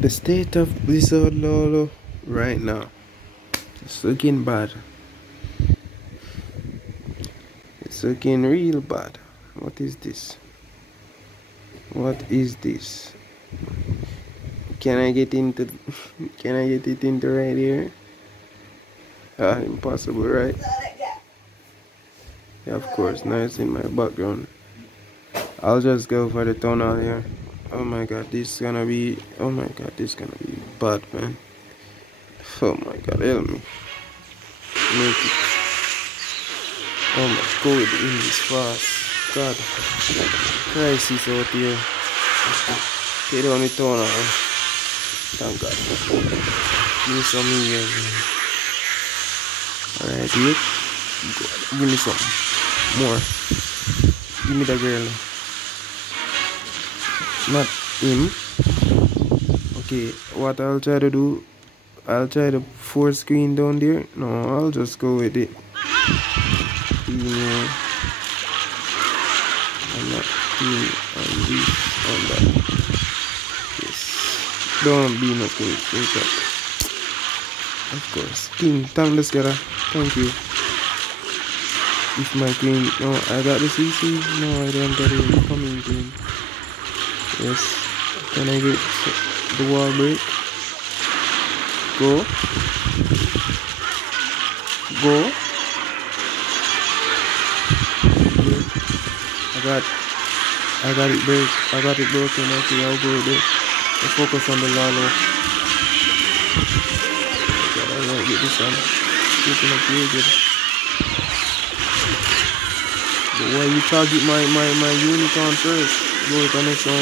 The state of Blizzard Lolo right now. It's looking bad. It's looking real bad. What is this? What is this? Can I get into can I get it into right here? Impossible, right? Yeah, of course. Now it's in my background. I'll just go for the tunnel here. Oh my god, this is gonna be, oh my god, this is gonna be bad, man. Oh my god, help me. Make it. Oh my god, in this fast. God. Crisis out here. Get on the tunnel. Thank God. Give me some here, man. Alright, wait. Give me some. More. Give me the girl. Not him. Okay, what I'll try to do, I'll try to force screen down there. No, I'll just go with it. Yeah. I'm not doing on this, on that. Yes. Don't be no quick. Wake up. Of course. King, thank this guy. Thank you. If my queen, no, I got the CC. No, I don't get it. Coming queen. Yes. Can I get the wall break? Go. Go. Okay. I got it break. I got it broken. Okay, I'll go there. I'll focus on the lalo. Okay, I won't get this one. Keeping up here good. But why you target my unicorn first? Go connection.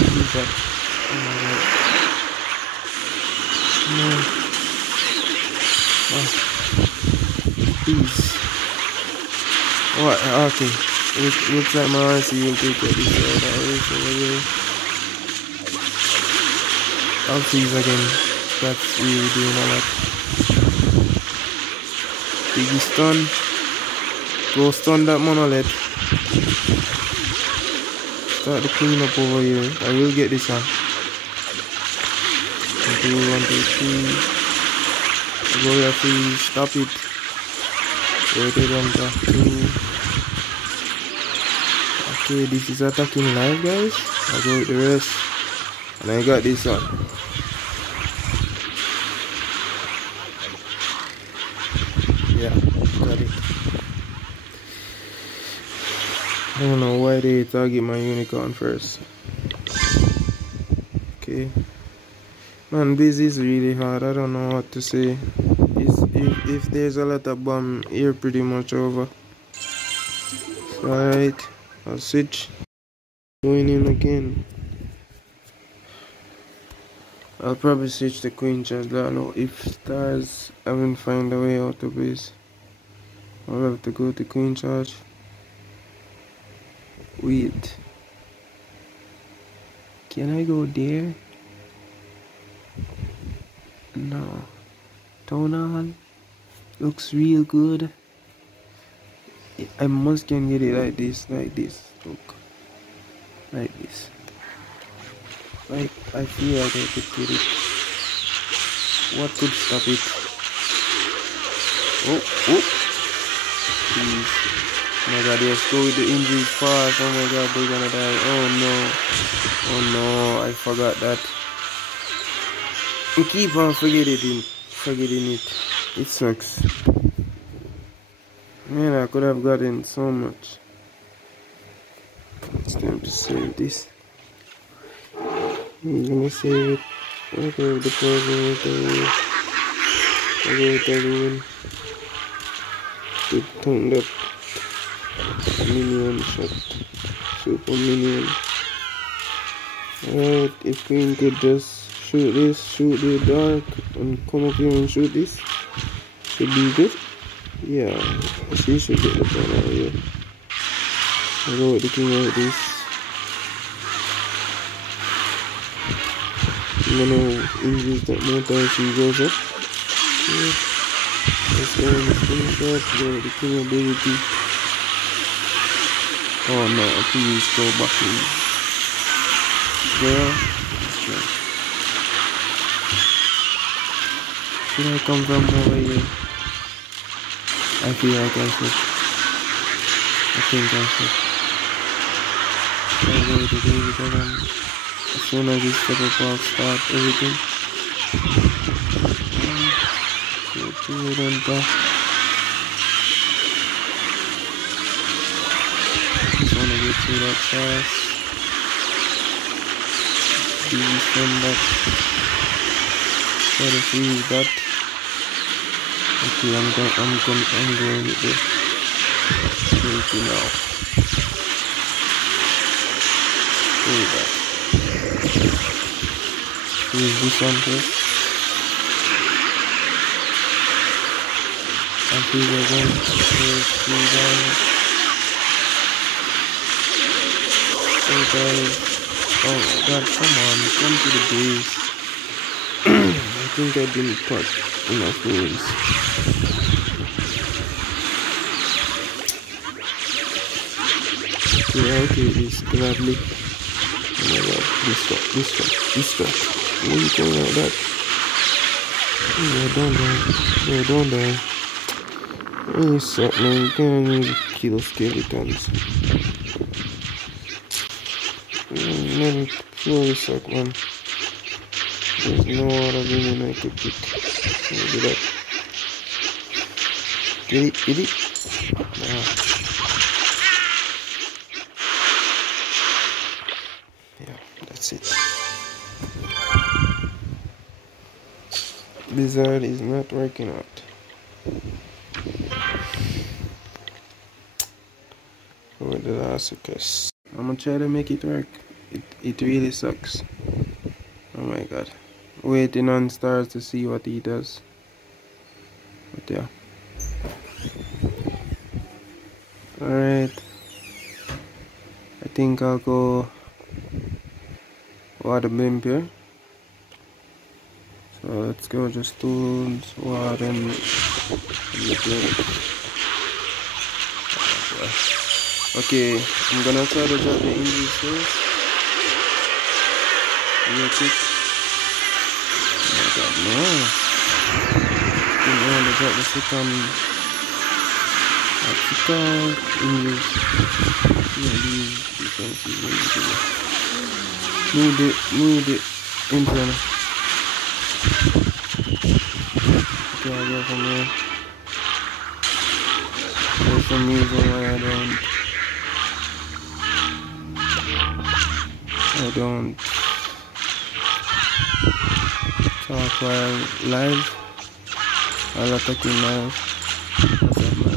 Oh my god. No. Oh. Please. What? Okay. It looks like my RC will take it this way. That race over here. I'll freeze again. That's really doing a lot. Biggie stun. Go stun that monolith. Start the cleanup over here. I will get this one. 1, 2, 1, 2, 3. Go here, please. Stop it. Wait it on top 2. Okay, this is attacking live, guys. I'll go with the rest. And I got this one. Yeah, got it. I don't know why they target my unicorn first. Okay. Man, this is really hard. I don't know what to say. If there's a lot of bomb, you're pretty much over. Alright, I'll switch. Going in again. I'll probably switch the queen charge lalo if stars haven't found a way out of this. I'll have to go to queen charge. Wait. Can I go there? No. Town hall looks real good. I must can get it like this, look. Like this. Like, I feel like I could get it. What could stop it? Oh. Please. Oh my god, let's go with the injuries fast. Oh my god, they're gonna die. Oh no, I forgot that. I keep on forgetting it. It sucks. Man, I could have gotten so much. It's time to save this. I'm gonna save it. I'll go with the poison with the win. I'll go with the win. Good turned up. Minion shot. Super minion. Alright, if Queen could just shoot the dark, and come up here and shoot this, should be good. Yeah, she should get the ball out here. I'll go with the king like this. I'm gonna increase that more time she goes up. Yeah. Let's go with the king shot, go with the king ability. Oh no, please go back in. Girl. Okay. Should I come from over here? I feel like I should. I think I should. I'll go today because as soon as this step up, I'll start everything. So, do it on top. Just want to get through that fast. Defend that. Try to freeze that. Okay, I'm going with the safety now. Do that. Freeze this one first. And freeze again. Freeze on. Hey guys, oh my god, come on, come to the base. I think I didn't put enough wings. Yeah, okay, this gladly. Oh my god, this truck. What are you doing like that? Yeah, don't die. You suck, man, you can't even kill skeletons. Never purely suck, man. There's no other villain I could pick. Look at that. Get it? Nah. Yeah, that's it. Blizzard is not working out. With the last request. I'm gonna try to make it work. It really sucks. Oh my god. Waiting on stars to see what he does. But yeah. Alright. I think I'll go water blimp here. So let's go just tools, water and okay, I'm gonna try to drop the engine first. Real quick. Oh my god, no. Didn't want to drop the second engine. These defenses. Move it internal. Okay, I'll go from here. There's some reason why I don't talk while live. I'll attack in live because of my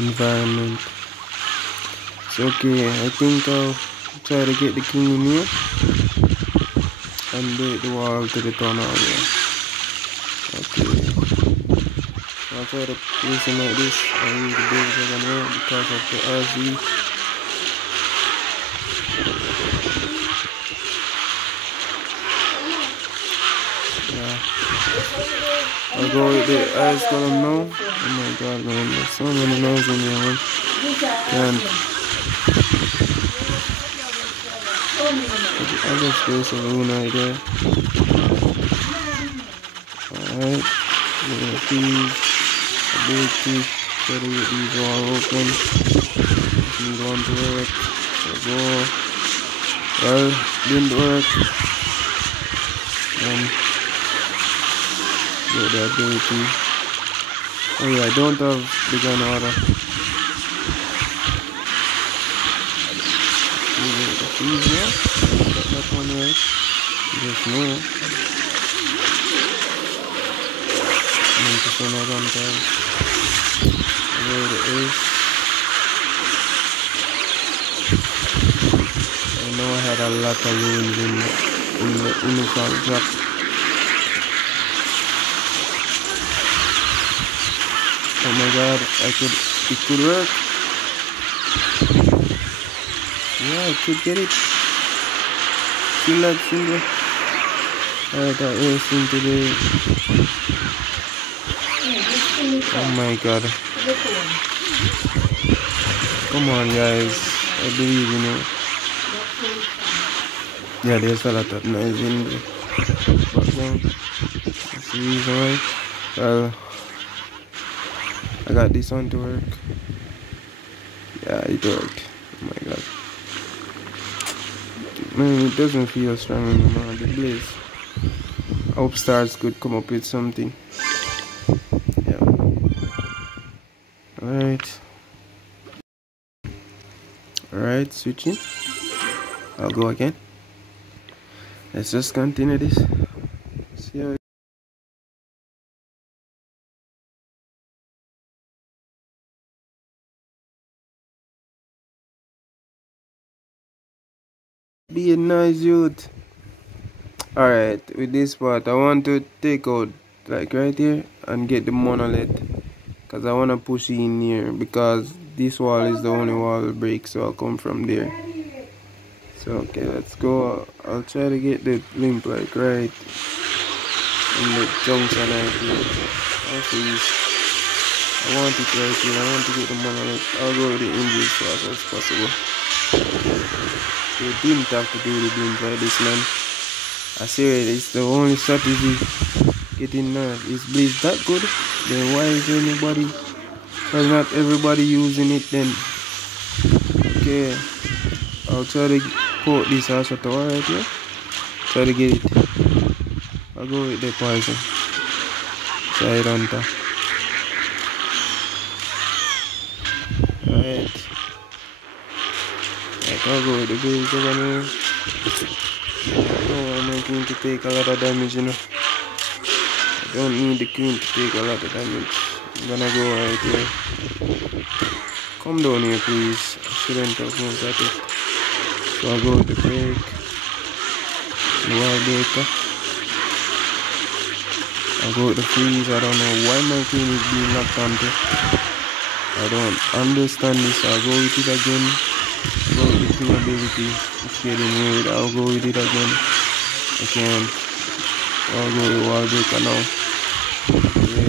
environment. It's okay, I think I'll try to get the king in here and break the wall to the tunnel here. Okay. I'll try to place him like this and use the big dragon here because of the RC. Yeah. I'll go with the ice column now. Oh my god, man, there's so many noise in here, man. Can't. I'll just place a balloon right there. Alright. We're gonna freeze. Ability. Try to get these all open. Need one to work. So go. Well, didn't work. Get the ability. Oh yeah, I don't have the gun order. Freeze now. Got that one right. Just no. Need to send out on time. Where it is. I know I had a lot of wounds in the initial drop. Oh my god, it could work. Yeah, I could get it. Kill that finger. Alright, that was into the... Oh my god. Come on, guys. I believe in you. Yeah, there's a lot of noise in the background. That's the reason why. Well, I got this one to work. Yeah, it worked. Oh my god. Man, it doesn't feel strong anymore. The blaze. I hope stars could come up with something. Yeah. Alright. Alright, switching. I'll go again. Let's just continue this. See how it be a nice youth. Alright, with this part, I want to take out like right here and get the monolith. Because I want to push in here because this wall is the only wall will break, so I'll come from there. So okay, let's go. I'll try to get the limp like right in the junction right here. Please. I want it right here. I want to get the monolith. I'll go with the engine as fast as possible. They didn't have to do the limp like this, man. I say it's the only strategy. Getting is Blaze that good? Then why is anybody? Why not everybody using it then? Okay, I'll try to quote this also tower right here. Try to get it. I'll go with the poison. Try it on top. Alright. I'll go with the base over here. Oh, I'm not going to take a lot of damage, you know. I don't need the queen to take a lot of damage. I'm gonna go right here. Come down here, please. I shouldn't have moved at it. So I'll go with the break. The wall breaker. I'll go with the freeze. I don't know why my queen is being knocked onto. I don't understand this. I'll go with it again. Go with the queen ability. It's getting weird. I'll go with it again. I can't. I'll go with the wall breaker now. Okay.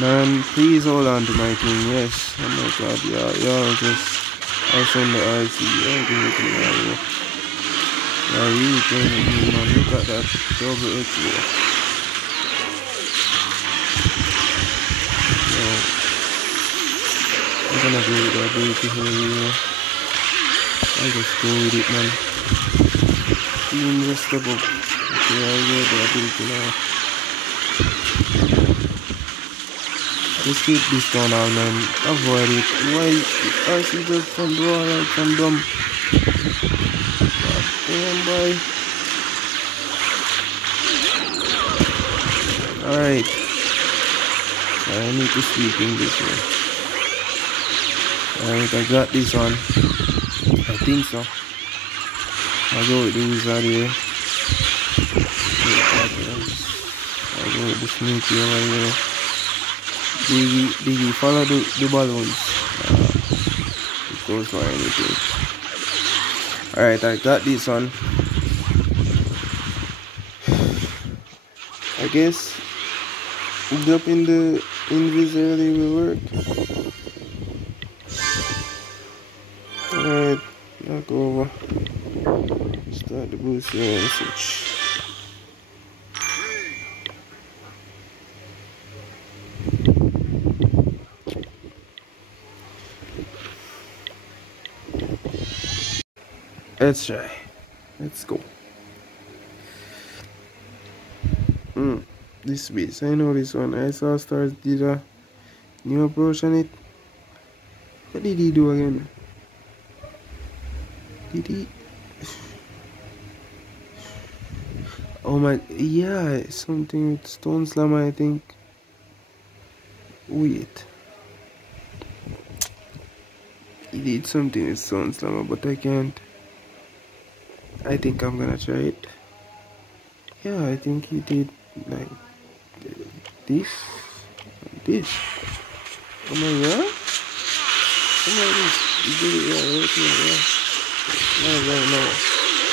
Man, please hold on to my king, yes. Oh my god, y'all just... I'll send the RC, y'all give it to me, y'all really playing with me, man. Look at that double X, bro. So, I'm gonna go with that ability here. I'll just go with it, man. Team just step up. Okay, I'll go with the ability now. Just keep this down now, man. Avoid it. Why? I see just from draw like some dumb. God damn, boy. Alright. I need to speak English here. Alright, I got this one. I think so. I'll go with the wizard here. I'll go with the sneaky over here. Diggy, follow the balloons. It goes for anything. Alright, I got this one. I guess dropping the invisibility will work. Alright, knock over. Start the boost here and switch. Let's try. Let's go. This base, I know this one. I saw Stars did a new approach on it. What did he do again? Did he? Oh my, yeah, something with Stone Slammer, I think. Wait. He did something with Stone Slammer, but I can't. I think I'm gonna try it. Yeah, I think he did like this. Oh my god. Oh my god. He did it, yeah, right here, yeah. No.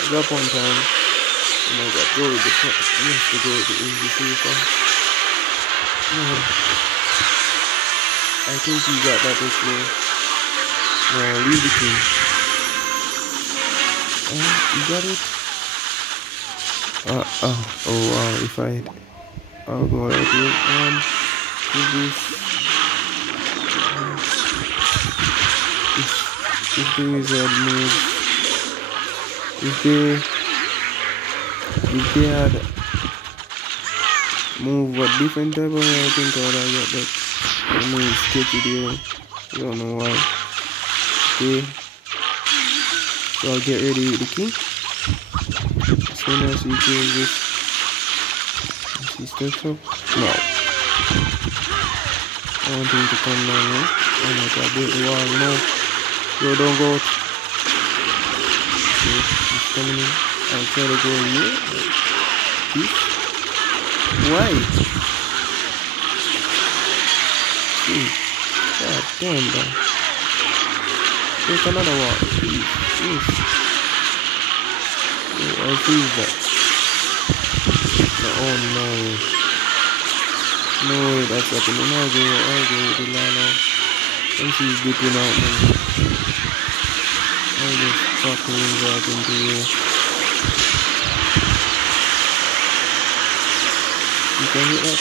Drop on time. Oh my god, go with the top. You have to go with the easy super. I think he got that as well. Now leave the king. You got it? Oh wow, if I'll go right here. Do this. If the wizard moves, if they had move a different type of way, I think I would have got that. I move sketchy there. I don't know why. Okay, so I'll get ready with the king. As soon as he kills this, he steps up. No, I want him to come down here. Oh my god, break the wall. No, yo, don't go out. Okay, he's coming in. I'll try to go here. Peace. Why? God damn, bro. Take another wall. Please. I'll freeze that. Oh no. No way that's happening. I'll go with the lalo. Once he's dipping out, man. I'll just fucking result into here. You can hit that?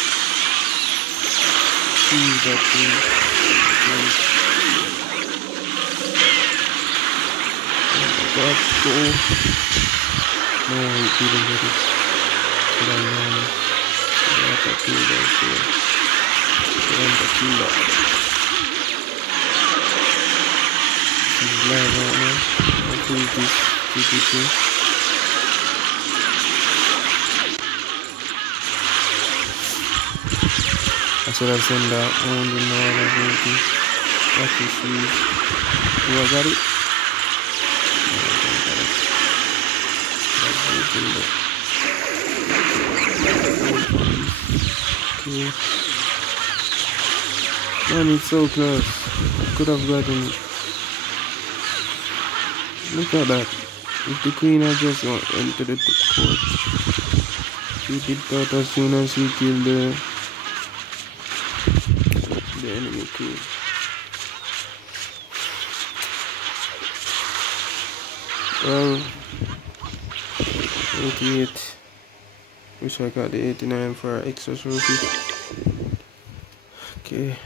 Freeze that thing. God, go. No, he didn't get it. But I know. I got that kill right there. I want the kill up. He's live right now. I'll freeze this TPP. I should have sent that on the normal ability. Watch this freeze. Do I got it? Okay. Man, it's so close. Could have gotten it. Look at that. If the queen had just entered the court, she did that as soon as she killed the enemy queen. Well, 88. Wish I got the 89 for an extra trophy. Okay.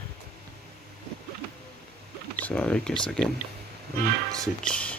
So I'll request again and switch.